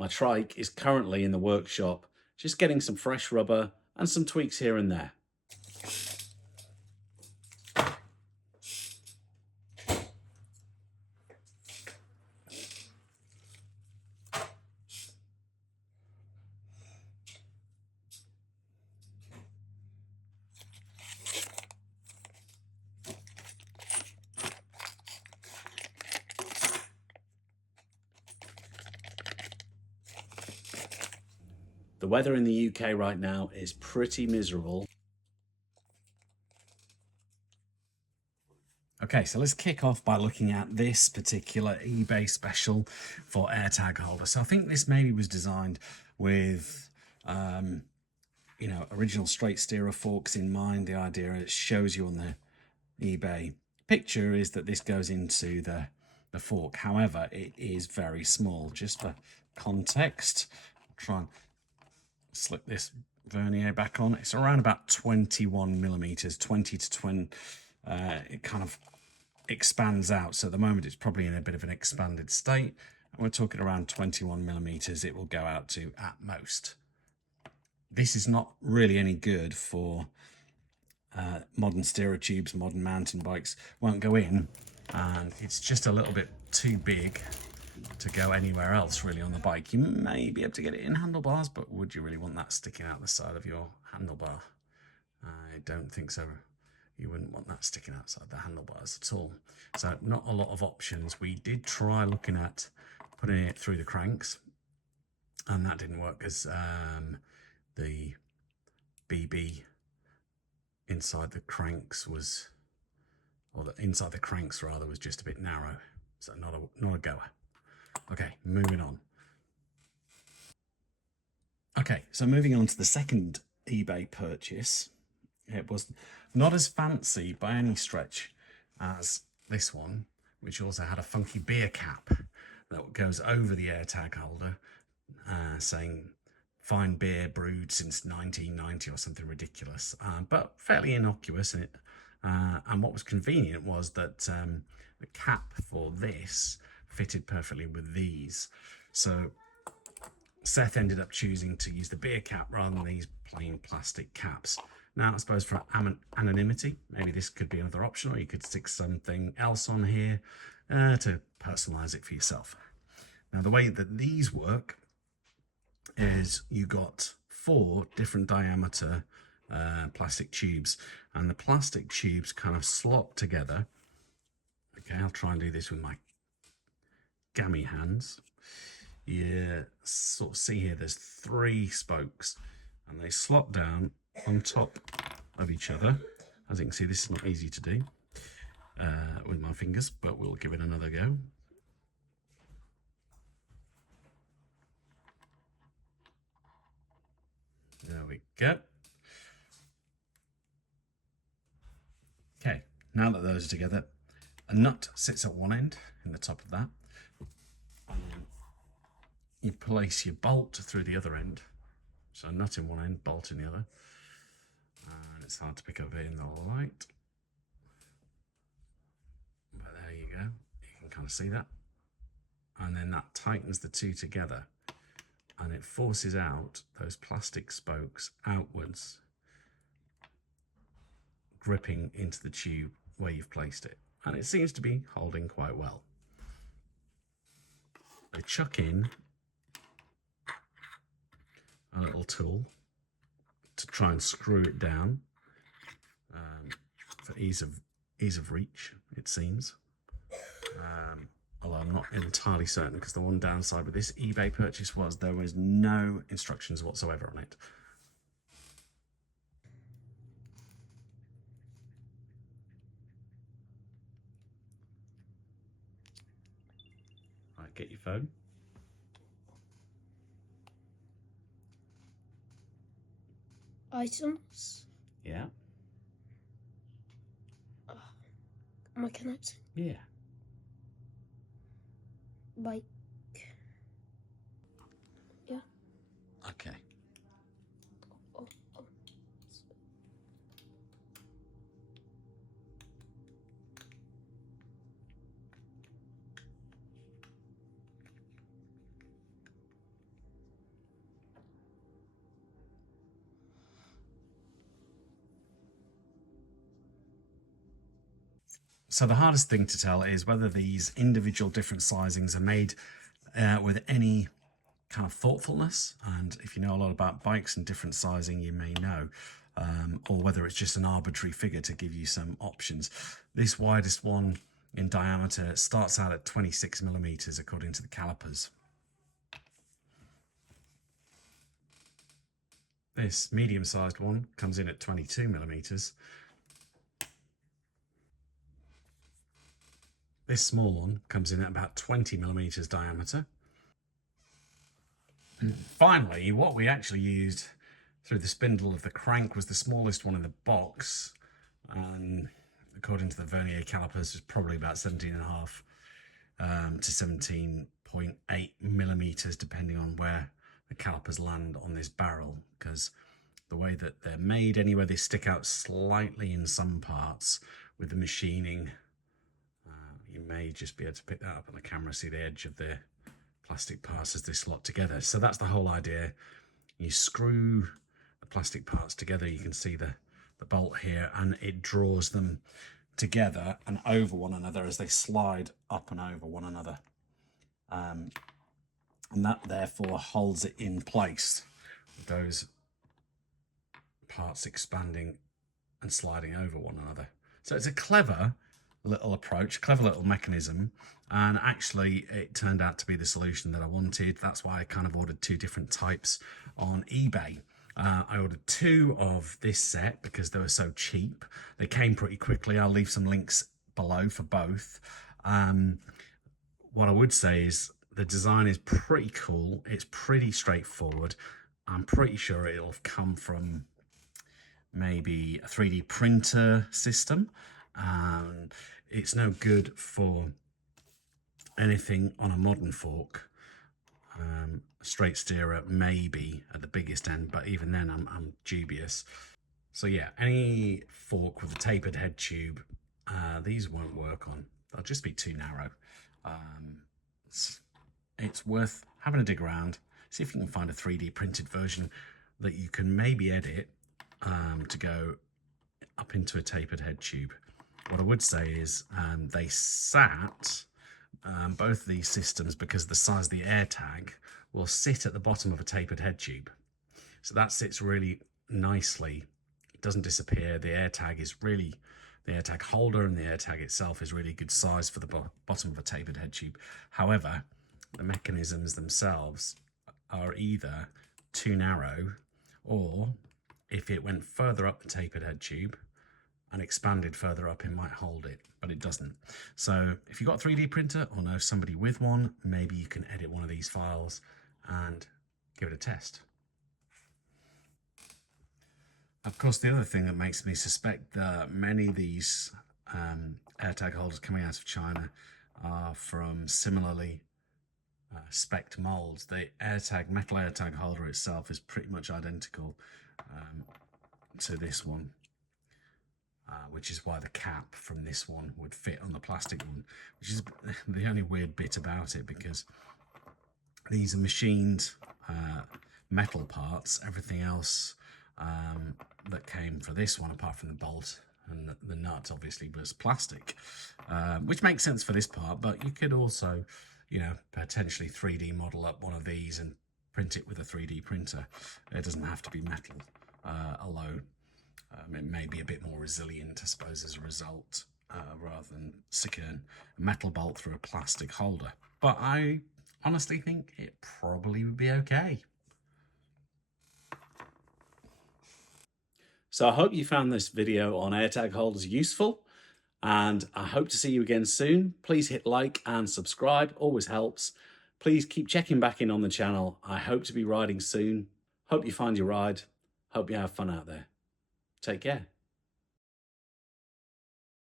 My trike is currently in the workshop, just getting some fresh rubber and some tweaks here and there. The weather in the UK right now is pretty miserable. Okay, so let's kick off by looking at this particular eBay special for AirTag holder. So I think this maybe was designed with, original straight steerer forks in mind. The idea it shows you on the eBay picture is that this goes into the fork. However, it is very small. Just for context, I'll try and slip this vernier back on. It's around about 21 millimeters, 20 to 20. It kind of expands out. So at the moment it's probably in a bit of an expanded state. And we're talking around 21 millimeters it will go out to at most. This is not really any good for modern steerer tubes. Modern mountain bikes won't go in, and it's just a little bit too big to go anywhere else really on the bike. You may be able to get it in handlebars, but would you really want that sticking out the side of your handlebar? I don't think so. You wouldn't want that sticking outside the handlebars at all. So not a lot of options. We did try looking at putting it through the cranks, and that didn't work as the BB inside the cranks was, or the inside the cranks rather, was just a bit narrow. So not a goer. Okay, moving on. Okay, so moving on to the second eBay purchase. It was not as fancy by any stretch as this one, which also had a funky beer cap that goes over the AirTag holder, saying fine beer brewed since 1990 or something ridiculous, but fairly innocuous in it. And what was convenient was that the cap for this fitted perfectly with these. So Seth ended up choosing to use the beer cap rather than these plain plastic caps. Now, I suppose for anonymity, maybe this could be another option, or you could stick something else on here to personalize it for yourself. Now, the way that these work is you got 4 different diameter plastic tubes, and the plastic tubes kind of slot together. Okay, I'll try and do this with my gammy hands. You sort of see here there's 3 spokes, and they slot down on top of each other. As you can see, this is not easy to do with my fingers, but we'll give it another go. There we go. Okay, now that those are together, a nut sits at one end in the top of that, and then you place your bolt through the other end. So a nut in one end, bolt in the other. And it's hard to pick up here in the light, but there you go. You can kind of see that. And then that tightens the 2 together, and it forces out those plastic spokes outwards, gripping into the tube where you've placed it. And it seems to be holding quite well. I chuck in a little tool to try and screw it down for ease of reach, it seems. Although I'm not entirely certain, because the one downside with this eBay purchase was there was no instructions whatsoever on it. Right, get your phone. Items. Yeah. Am I connecting? Yeah. Bike. Yeah. Okay. Oh. So the hardest thing to tell is whether these individual different sizings are made with any kind of thoughtfulness, and if you know a lot about bikes and different sizing, you may know, or whether it's just an arbitrary figure to give you some options. This widest one in diameter starts out at 26 millimeters according to the calipers. This medium-sized one comes in at 22 millimeters. This small one comes in at about 20 millimeters diameter. And finally, what we actually used through the spindle of the crank was the smallest one in the box, and according to the vernier calipers is probably about 17.5 to 17.8 millimeters, depending on where the calipers land on this barrel, because the way that they're made anyway, they stick out slightly in some parts with the machining. You may just be able to pick that up on the camera, see the edge of the plastic parts as they slot together. So that's the whole idea. You screw the plastic parts together, you can see the bolt here, and it draws them together and over one another as they slide up and over one another. And that therefore holds it in place with those parts expanding and sliding over one another. So it's a clever little approach, clever little mechanism, and actually it turned out to be the solution that I wanted. That's why I kind of ordered two different types on eBay. I ordered two of this set because they were so cheap. They came pretty quickly. I'll leave some links below for both. What I would say is the design is pretty cool. It's pretty straightforward. I'm pretty sure it'll have come from maybe a 3D printer system. It's no good for anything on a modern fork. Straight steerer maybe at the biggest end, but even then I'm dubious. So yeah, any fork with a tapered head tube, these won't work on. They'll just be too narrow. It's worth having a dig around, see if you can find a 3D printed version that you can maybe edit to go up into a tapered head tube. What I would say is they sat, both of these systems, because of the size of the AirTag, will sit at the bottom of a tapered head tube. So that sits really nicely. It doesn't disappear. The AirTag is really, the AirTag holder and the AirTag itself is really good size for the bottom of a tapered head tube. However, the mechanisms themselves are either too narrow, or if it went further up the tapered head tube and expanded further up, it might hold it, but it doesn't. So if you've got a 3D printer or know somebody with one, maybe you can edit one of these files and give it a test. Of course, the other thing that makes me suspect that many of these AirTag holders coming out of China are from similarly spec'd molds. The metal AirTag holder itself is pretty much identical to this one. Which is why the cap from this one would fit on the plastic one, which is the only weird bit about it, because these are machined metal parts. Everything else that came for this one, apart from the bolt and the nut, obviously was plastic, which makes sense for this part, but you could also, you know, potentially 3D model up one of these and print it with a 3D printer. It doesn't have to be metal alone. It may be a bit more resilient, I suppose, as a result, rather than sticking a metal bolt through a plastic holder. But I honestly think it probably would be okay. So I hope you found this video on AirTag holders useful, and I hope to see you again soon. Please hit like and subscribe, always helps. Please keep checking back in on the channel. I hope to be riding soon. Hope you find your ride. Hope you have fun out there. Take care.